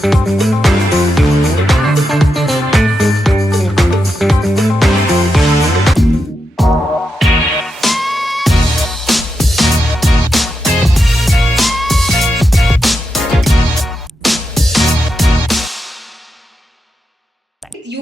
You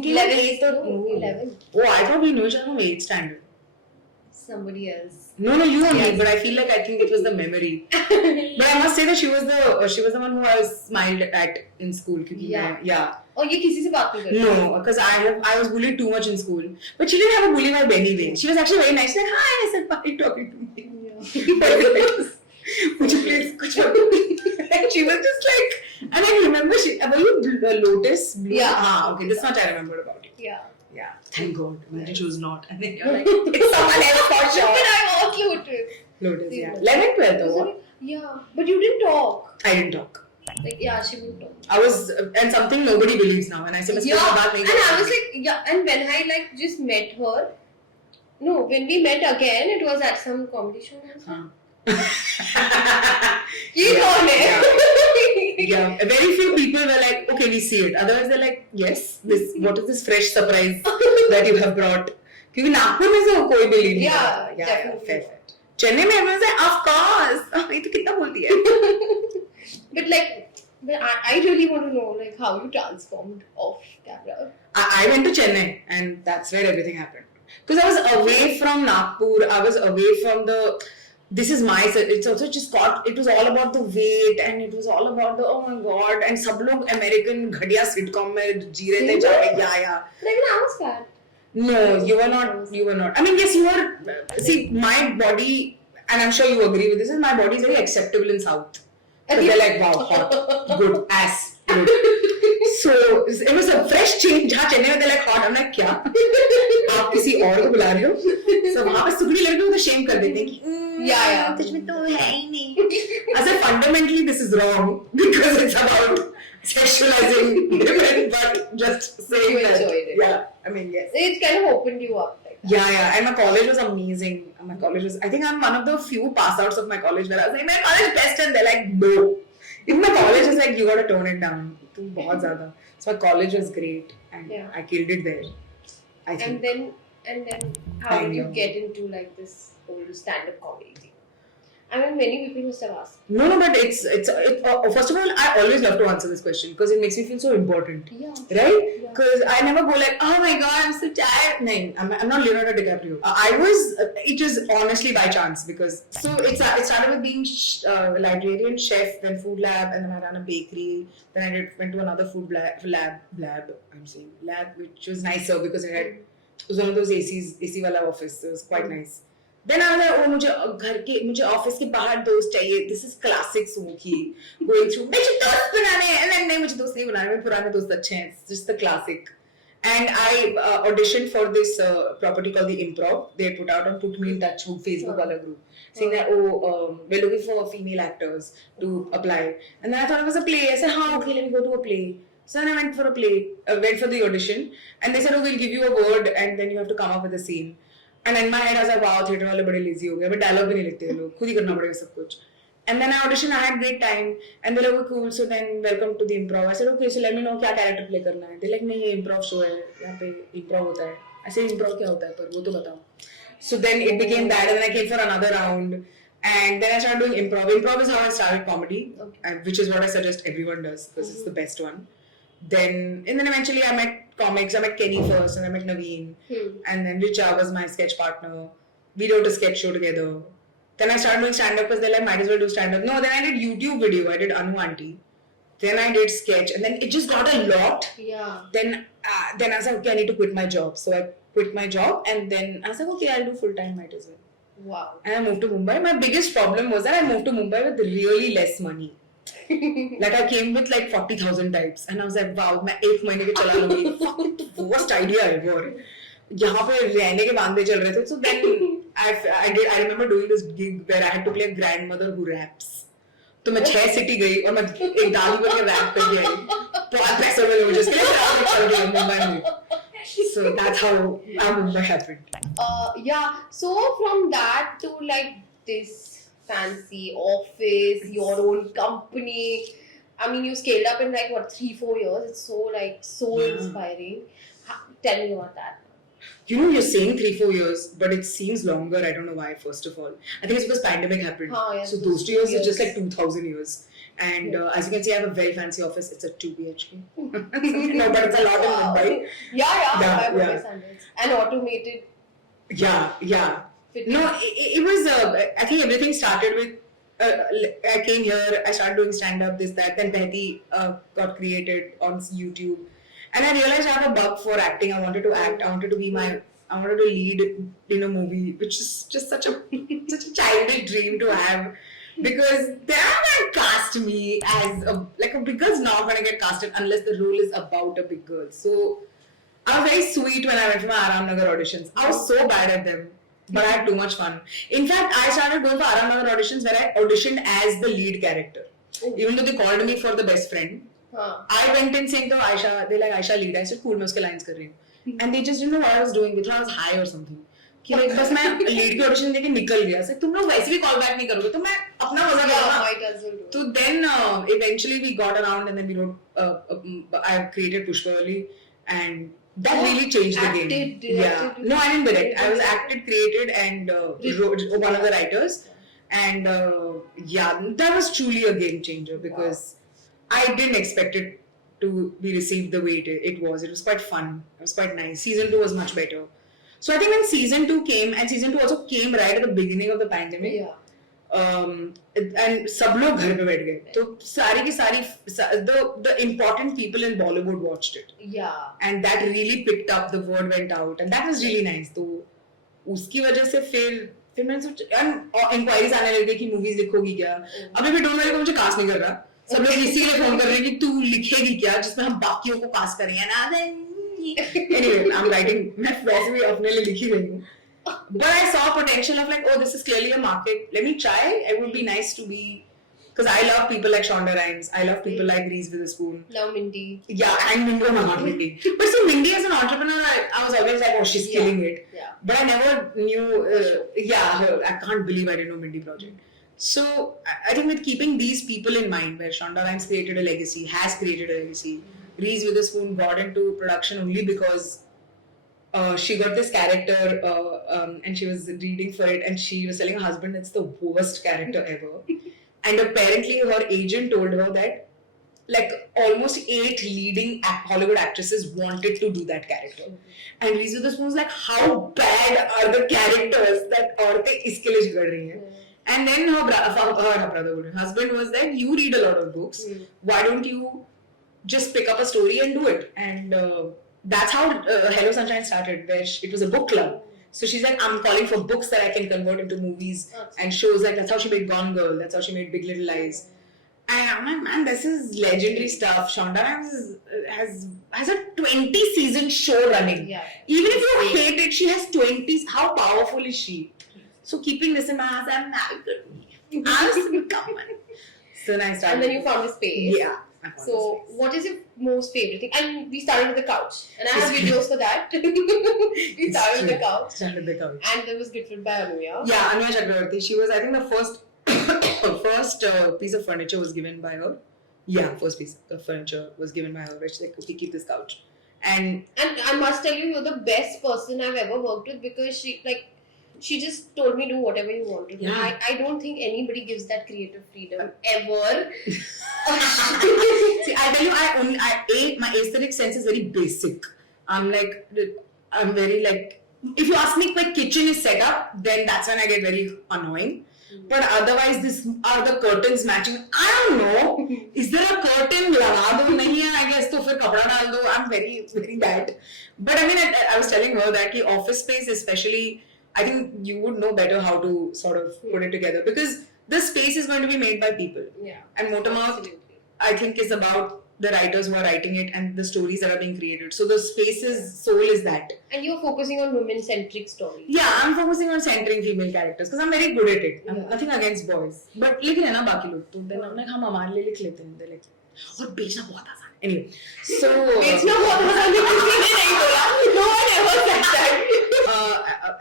came in 8th or 11. Oh, I thought we knew each other from 8th standard. Somebody else. No, you and me, but I feel like I think it was the memory. But I must say that she was the one who I smiled at in school. Yeah. Oh, you किसी से बात नहीं करती? No, because I was bullied too much in school. But she didn't have a bully vibe anyway. She was actually very nice. Like, hi, I said, why are you talking to me? Yeah. Would you please, and she was just like, and I remember were you Lotus? Blue? Yeah. Okay, this much I remembered about it. Yeah. Thank God. Imagine she was not. And then you're like, it's someone else for sure. But I was Lotus. Lotus, yeah. 11th, 12th, though. Yeah. But you didn't talk. I didn't talk. Like, yeah, she would talk. I was, and something nobody believes now. And I said, And I was like, yeah. And when I like just met her, no, when we met again, it was at some comedy show. Yeah, very few people were like, okay, we see it. Otherwise, they're like, yes, what is this fresh surprise that you have brought? Because Nagpur में से कोई believe नहीं Yeah, definitely. Fair. Chennai में everyone say, of course. ये तो कितना बोलती है? But I really want to know like how you transformed off camera. I went to Chennai and that's where everything happened. Because I was away from Nagpur, I was away from this is my, it's also just got, it was all about the weight and it was all about the, oh my god, and सब लोग American घटिया sitcom में जी रहे थे जाके, yeah. Like I was fat. No, you were not. I mean, yes, you were, see, my body, and I'm sure you agree with this, is my body is very acceptable in South. So they're like, wow, hot, good, ass, good. So it was a fresh change. जहाँ चेन्नई में they're like hot, I'm like क्या? आप किसी और को बुला रहे हो? So वहाँ पे सुगड़ी लड़कियों को तो shame कर देते हैं कि yeah. तुझमें तो है ही नहीं. I said fundamentally this is wrong because it's about sexualizing women, but just saying You that. enjoyed it. Yeah, I mean yes. It kind of opened you up. Like that. Yeah, and my college was amazing. My college was, I think I'm one of the few pass outs of my college where I was like, my college best, and they're like, no. Even my college is like, you gotta tone it down. Too bahut zyada. So my college was great and I killed it there. I think. And then how did you get into like this whole stand-up comedy thing? I mean, many people must have asked. No, but it's first of all, I always love to answer this question because it makes me feel so important. Yeah. Right? Because I never go like, oh my god, I'm so tired. No, I'm not Leonardo DiCaprio. It was honestly by chance because, so it started with being librarian, chef, then food lab, and then I ran a bakery. Then I went to another food lab, which was nicer because it was one of those AC wala office. So it was quite nice. Then I was like, मुझे office के बाहर दोस्त चाहिए. This is classic Sumukhi. Going through, मुझे दोस्त बनाने हैं. And then नहीं मुझे दोस्त नहीं बनाने. मेरे पुराने दोस्त अच्छे हैं. It's just the classic. And I auditioned for this property called the Improv. They put out on Put Me in Touch Facebook wala group, saying that we're looking for female actors to apply. And then I thought it was a play. I said, okay, let me go to a play. So then I went for a play. Went for the audition, and they said, we'll give you a word, and then you have to come up with a scene. And in my head, I was like, wow, theatre वाले बड़े lazy हो गए. अबे dialogue भी नहीं लिखते हैं लोग, खुद ही करना पड़ेगा सब कुछ. And then I auditioned, I had great time, and they're like, cool. So then welcome to the improv. I said, okay, so let me know क्या character play करना है. They're like, नहीं ये improv show है, यहाँ पे improv होता है. I said, improv क्या होता है पर वो तो बताओ. So then it became that, and then I came for another round, and then I started doing improv. Improv is how I started comedy, which is what I suggest everyone does because it's the best one. And then eventually I met comics. I met Kenny first, and I met Naveen, and then Richa was my sketch partner. We wrote a sketch show together. Then I started doing stand-up because they're like, might as well do stand-up. No, then I did YouTube video. I did Anu Auntie. Then I did sketch, and then it just got a lot. Yeah. Then I was like, okay, I need to quit my job. So I quit my job, and then I was like, okay, I'll do full-time. Might as well. Wow. And I moved to Mumbai. My biggest problem was that I moved to Mumbai with really less money. Like I came with like 40,000 types, and I was like, wow, मैं एक महीने के चला लूँगी. Worst idea ever. यहाँ पे रहने के बांधे चल रहे थे. So then I remember doing this gig where I had to play a grandmother who raps. तो मैं 6 सिटी गई और मैं एक दादी बन के रैप करके आई. बहुत पैसे मिले मुझे इसके लिए चल गई मुंबई में. So that's how Mumbai happened. Yeah. So from that to like this fancy office, your own company. I mean, you scaled up in like what 3-4 years. It's so inspiring. Tell me about that. You know, you're saying 3-4 years, but it seems longer. I don't know why. First of all, I think it's because pandemic happened. Yeah, so those 2 years are just like 2,000 years. And as you can see, I have a very fancy office. It's a 2 BHK. No, but it's a lot in Mumbai. Yeah. Mumbai standards. And automated. Yeah. No, it was. I think everything started with. I came here. I started doing stand up. This that. Then Behti got created on YouTube, and I realized I have a bug for acting. I wanted to act. I wanted to lead in a movie, which is just such a childish dream to have. Because they are not cast me as a big girl's not gonna get casted unless the role is about a big girl. So I was very sweet when I went for my Aram Nagar auditions. I was so bad at them, but I had too much fun. In fact, I started going for Aram Nagar auditions where I auditioned as the lead character. Even though they called me for the best friend, I went in saying to Aisha, they like Aisha lead. I said, cool, मैं उसके lines कर रही हूँ. And they just didn't know what I was doing. They thought I was high or something. कि like बस मैं lead की audition देके निकल गया. So तुम लोग वैसे भी कॉल बैक नहीं करोगे तो मैं अपना मजा करूँगा. So then eventually we got around and then we wrote. I created Pushpavali and that really changed the game. Directed. No, I didn't direct. I was acted, created, and wrote one of the writers. And that was truly a game changer because I didn't expect it to be received the way it was. It was quite fun. It was quite nice. Season 2 was much better. So I think when season 2 came, and season 2 also came right at the beginning of the pandemic. And सब लोग घर पे बैठ गए, तो सारी की सारी the important people in Bollywood watched it. And that really picked up. The word went out, and that was really nice. तो उसकी वजह से फिर मैंने सोचा इंक्वायरीज आने लगी कि मूवीज लिखोगी क्या. अभी भी डोंट वरी मुझे कास्ट नहीं कर रहा. सब लोग इसीलिए फोन कर रहे हैं कि तू लिखेगी क्या जिसमें हम बाकियों को कास्ट करेंगे ना. Anyway, I'm writing. मैं वैसे भी अपने लिए लिखी रही हूँ. But I saw potential of like, oh, this is clearly a market. Let me try. It would be nice to be, because I love people like Shonda Rhimes. I love people like Reese Witherspoon. Love Mindy. Yeah, and Mindy, oh my god, Mindy. But see, Mindy as an entrepreneur, I was always like, oh, she's killing it. Yeah. But I never knew. I can't believe I didn't know Mindy Project. So I think with keeping these people in mind, where Shonda Rhimes created a legacy, has created a legacy. Reese Witherspoon got into production only because she got this character and she was reading for it and she was telling her husband it's the worst character ever. And apparently her agent told her that like almost 8 leading Hollywood actresses wanted to do that character. And Reese Witherspoon was like, how bad are the characters that औरतें इसके लिए झगड़ रही हैं. And then her husband was that you read a lot of books. Why don't you just pick up a story and do it? And that's how Hello Sunshine started, where it was a book club. So she's like, I'm calling for books that I can convert into movies and shows. Like that's how she made Gone Girl. That's how she made Big Little Lies. And I'm like, man, this is legendary stuff. Shonda Rhimes has a 20-season show running. Yeah. Even if you hate it, she has 20s. How powerful is she? So keeping this in my house, I'm not good. So then I started. And then you found a space. Yeah. So, what is your most favorite thing? And we started with the couch, and I have videos for that. We started with the couch. And there was gifted by Anuya. Yeah, Anuya Chakravarti. She was, I think, the first piece of furniture was given by her. Yeah, first piece of furniture was given by her. Where she's like, okay, keep this couch. And I must tell you, you're the best person I've ever worked with because she just told me do whatever you want to do. Yeah. I don't think anybody gives that creative freedom ever. See, I tell you, my aesthetic sense is very basic. I'm very like, if you ask me if my kitchen is set up, then that's when I get very annoying. But otherwise, are the curtains matching? I don't know. Is there a curtain? Laga do nahi hai, I guess. तो फिर कपड़ा डाल दो. I'm very, very bad. But I mean, I was telling her that ki office space, especially, I think you would know better how to sort of put it together because the space is going to be made by people. Yeah. And Motormouth, I think, is about the writers who are writing it and the stories that are being created. So the space's soul is that. And you're focusing on women-centric stories. Yeah, I'm focusing on centering female characters because I'm very good at it. I'm nothing against boys. But लिख लेना बाकी लोग तो then I'm like हम हमारे लिए लिख लेते हैं. They're like, और बेचना बहुत आसान. Anyway, so बेचना बहुत आसान है किसी ने नहीं बोला. No one ever said that.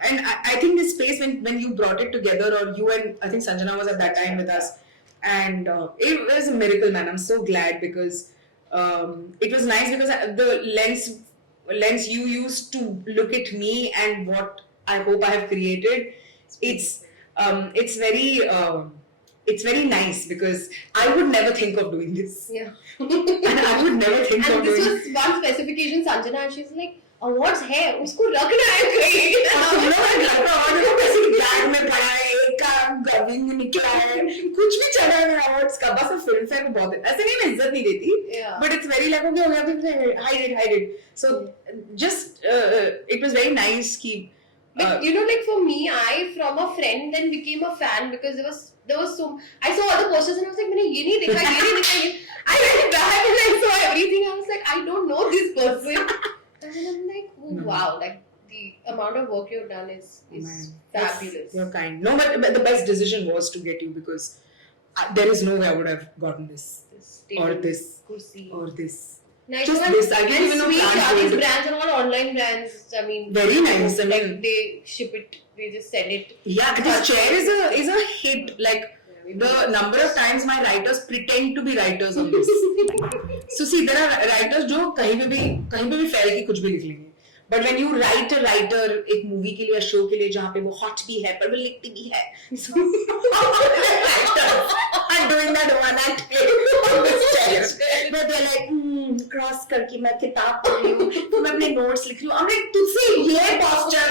And I think this space when you brought it together, or you and I think Sanjana was at that time with us. And it was a miracle, man. I'm so glad because it was nice because the lens you used to look at me and what I hope I have created, it's very nice because I would never think of doing this. Yeah. And I would never think of And doing this was one specification, Sanjana, and she's like, awards है उसको रखना है कहीं bag में पड़ा है एक का गविंग निकला है कुछ भी चला है अवार्ड्स का बस फिल्म फेयर में बहुत ऐसे नहीं मैं इज्जत नहीं देती but it's very like okay हो गया hide it so just it was very nice की But you know, like for me, I from a friend then became a fan because there was so I saw other posters and I was like, मैंने ये नहीं देखा I went back and I saw everything. I was like, I don't know this person. And then I'm like, oh, wow, like the amount of work you've done is fabulous. You're kind. No, but the best decision was to get you because there is no way I would have gotten this or this kursi or this. Nice. Just this. I didn't even know these brands are all online brands. I mean, very nice. I mean, they ship it. They just send it. Yeah, this chair is a hit. Like the number of times my writers pretend to be writers on this. So see, there are writers जो कहीं पे भी फैल के कुछ भी लिख लेंगे. But when you write a writer एक मूवी के लिए या शो के लिए जहाँ पे वो hot भी है पर वो लिखती भी है. So writers are doing that one act play on this chair. But they're like cross करके मैं किताब पढ़ रही हूँ तो मैं अपने नोट्स लिख रही हूँ हमने तुझसे ये पोस्चर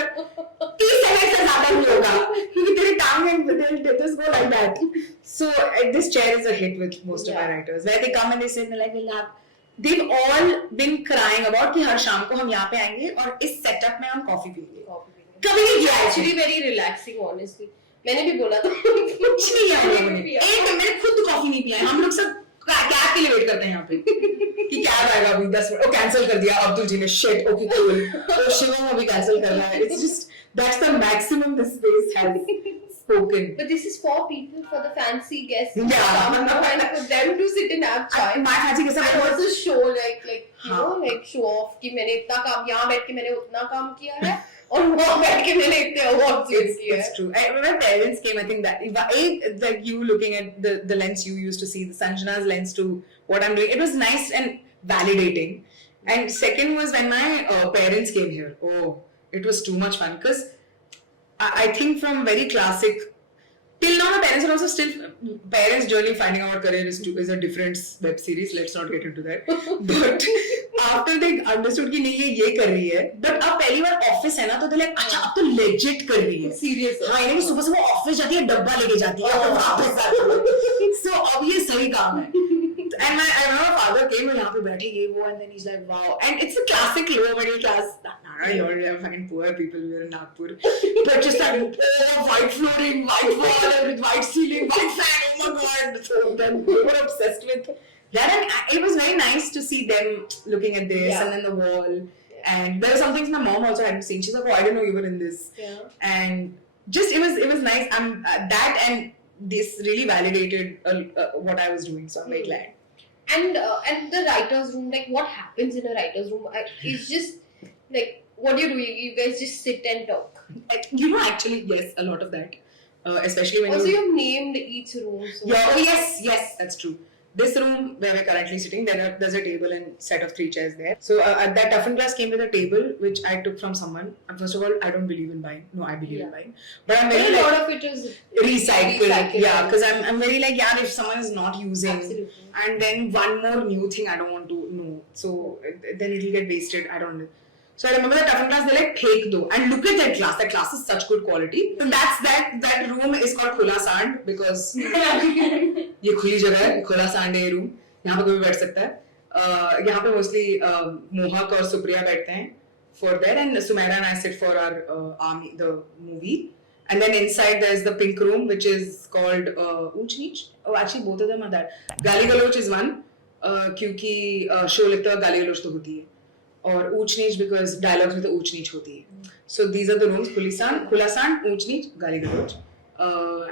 30 सेकंड से ज्यादा नहीं होगा क्योंकि तेरे टांग and they'll just go like that. So this chair is a hit with most of our writers where they come and they say like we'll have they've all been crying about कि हर शाम को हम यहाँ पे आएंगे और इस setup में हम कॉफी पिएंगे कभी नहीं किया actually very relaxing honestly मैंने भी बोला था कुछ नहीं है हम लोगों ने एक मैंने खुद कॉफी नहीं पिया हम लोग सब कैब के लिए वेट करते हैं यहाँ पे कि कैब आएगा अभी 10 मिनट कैंसिल कर दिया अब्दुल जी ने शिट ओके कूल तो शिवम अभी कैंसिल कर रहा है it's just that's the maximum this space has spoken but this is for people for the fancy guests yeah and for them to sit and have chai my fancy guests and also show like you know like show off कि मैंने इतना काम यहाँ बैठ के मैंने उतना काम किया है और वहाँ बैठ के मैंने इतने awards win किए हैं. It's true. When my parents came, I think that like you looking at the lens you used to see, the Sanjana's lens to what I'm doing, it was nice and validating. And second was when my parents came here. Oh, it was too much fun because I think from very classic till now my parents are also still parents journey finding out career is a different web series. Let's not get into that. But after they understood कि नहीं ये कर रही है, but अब पहली बार office है ना तो like अच्छा अब तो legit कर रही है. Serious. हाँ यानी सुबह सुबह ऑफिस जाती है डब्बा लेके जाती है और वापस आती है. So अब ये सही काम है. And I remember father came और यहाँ पे बैठे ये वो and then he's like wow and it's a classic lower middle class. You're fucking poor people we are in Nagpur. But just like white flooring, white wall, white ceiling, white fan. Oh my god! So then they were obsessed with that, and it was very nice to see them looking at this and then the wall. And there were some things my mom also hadn't seen. She's like, "Oh, I didn't know you were in this." Yeah. And just it was nice. That and this really validated what I was doing. So I'm very glad. And the writer's room, like what happens in a writer's room? It's just like what do? You guys just sit and talk. You know, actually, yes, a lot of that. Especially when also you've named each room. So yeah, oh, yes, that's true. This room where we're currently sitting, there's a table and set of 3 chairs there. So that Toughen class came with a table which I took from someone. And first of all, I don't believe in buying. No, I believe in buying. But I'm very a lot of it is recycled. Yeah, because I'm very like yeah, if someone is not using, absolutely. And then one more new thing I don't want to know. So then it'll get wasted. I don't know. So I remember that Toughen class, they're like, take though. And look at that glass. That glass is such good quality. So that room is called Khula Sand because ये खुली जगह है, खुला सांड है ये room. यहाँ पे कोई भी बैठ सकता है. यहाँ पे mostly मोहक और सुप्रिया बैठते हैं for that and Sumaira and I sit for our army, the movie. And then inside there's the pink room which is called Ooch Neech. Oh, actually both of them are that. Gali Galoch is one क्योंकि show लिखता है गाली गलोच तो होती है. और ऊंच नीच because dialogues में तो ऊंच नीच होती है. So these are the rooms: खुला सांड, ऊंच नीच, गाली गलोच.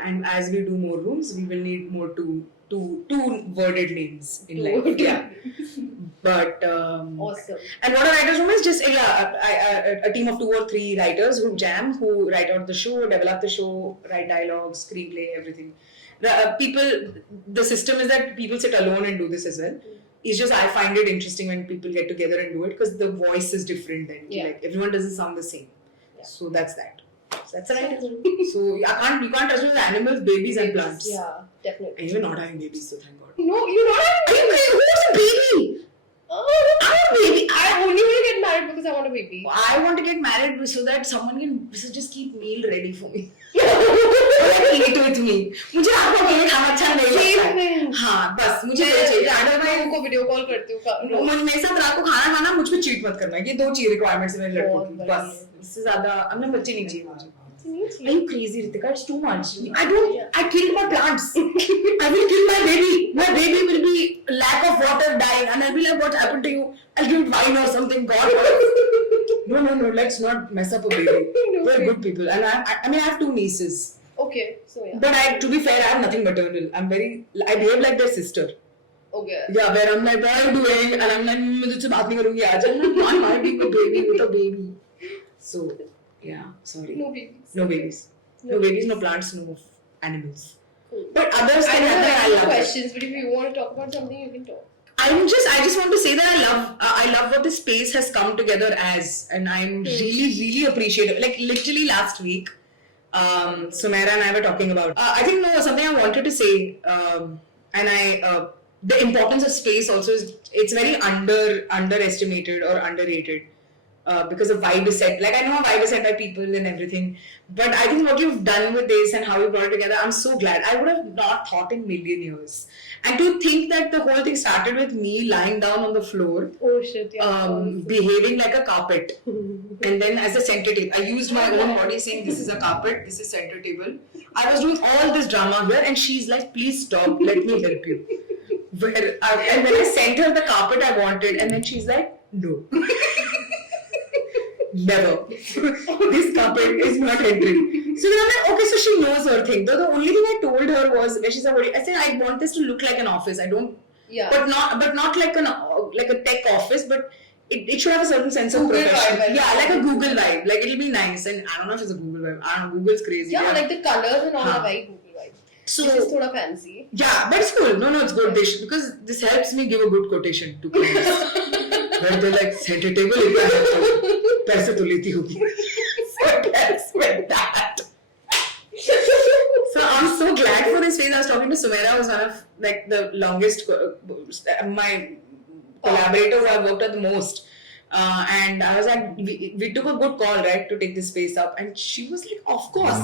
And as we do more rooms, we will need more two worded names in life. Yeah. But awesome. And what a writer's room is just a team of 2 or 3 writers who jam, who write out the show, develop the show, write dialogues, screenplay, everything. People, the system is that people sit alone and do this as well. It's just I find it interesting when people get together and do it because the voice is different and like everyone doesn't sound the same. So that's that. So that's right. So you can't trust with animals, babies and plants. Yeah, definitely. And you're not having babies, so thank God. No, you're not having babies. Who wants a baby? I want a baby. I only want to get married because I want a baby. I want to get married so that someone can just keep meal ready for me. Eat with me. मुझे आपको cake खाना अच्छा नहीं लगता। हाँ बस मुझे ये चाहिए। अगर मैं उनको वीडियो कॉल करती हूँ। मेरे साथ रात को खाना खाना मुझ पे चीट मत करना। ये 2 चीज रिक्वायरमेंट्स है मेरे लड़कों की। बस इससे ज़्यादा अब मैं बच्चे नहीं चाहिए मुझे। Are you crazy, Ritika? It's too much. I killed my plants. I will kill my baby. My baby will be lack of water dying, and I'll be like, what happened to you? I'll give it wine or something. God. No. Let's not mess up a baby. We're good people, and I mean, I have 2 nieces. Okay, so yeah. But to be fair, I have nothing maternal. I behave like their sister. Okay. Yeah, where I'm like, what are you doing? And I'm like, मैं तुझसे बात नहीं करूँगी आज. I'm like, why being a baby with a baby? So. Yeah, sorry. No babies. No babies. No babies, no plants, no animals. Cool. But others I can don't have have any questions, but if you want to talk about something, you can talk. I just want to say that I love what this space has come together as, and I'm really appreciative. Like literally last week, Sumaira and I were talking about. I think something I wanted to say, and the importance of space also is it's very underestimated or underrated. Because the vibe is set. Like I know a vibe is set by people and everything, but I think what you've done with this and how you brought it together, I'm so glad. I would have not thought in million years. And to think that the whole thing started with me lying down on the floor, oh shit, yeah, behaving like a carpet, and then as a center table, I used my own body saying this is a carpet, this is center table. I was doing all this drama here, and she's like, please stop, let me help you. And then I sent her the carpet I wanted, and then she's like, no. Never. This carpet is not entering. So then I'm like, okay, so she knows her thing. Though the only thing I told her was when she said, I said, I want this to look like an office. I don't, but not like a tech office, but it should have a certain sense of professional. Yeah, like a Google vibe. Like it'll be nice. And I don't know if it's a Google vibe. I don't know. Google's crazy. Yeah, like the colors and all are very Google vibe. So this is thoda fancy. Yeah, but it's cool. No, it's good. Because this helps me give a good quotation to clients. When they're like, center table, पैसे तो लेती होगी. So that's with that. So I'm so glad for this phase. I was talking to Sumaira, who's one of like the longest, my collaborators I've worked with the most. And I was like, we took a good call, right, to take this space up. And she was like, of course.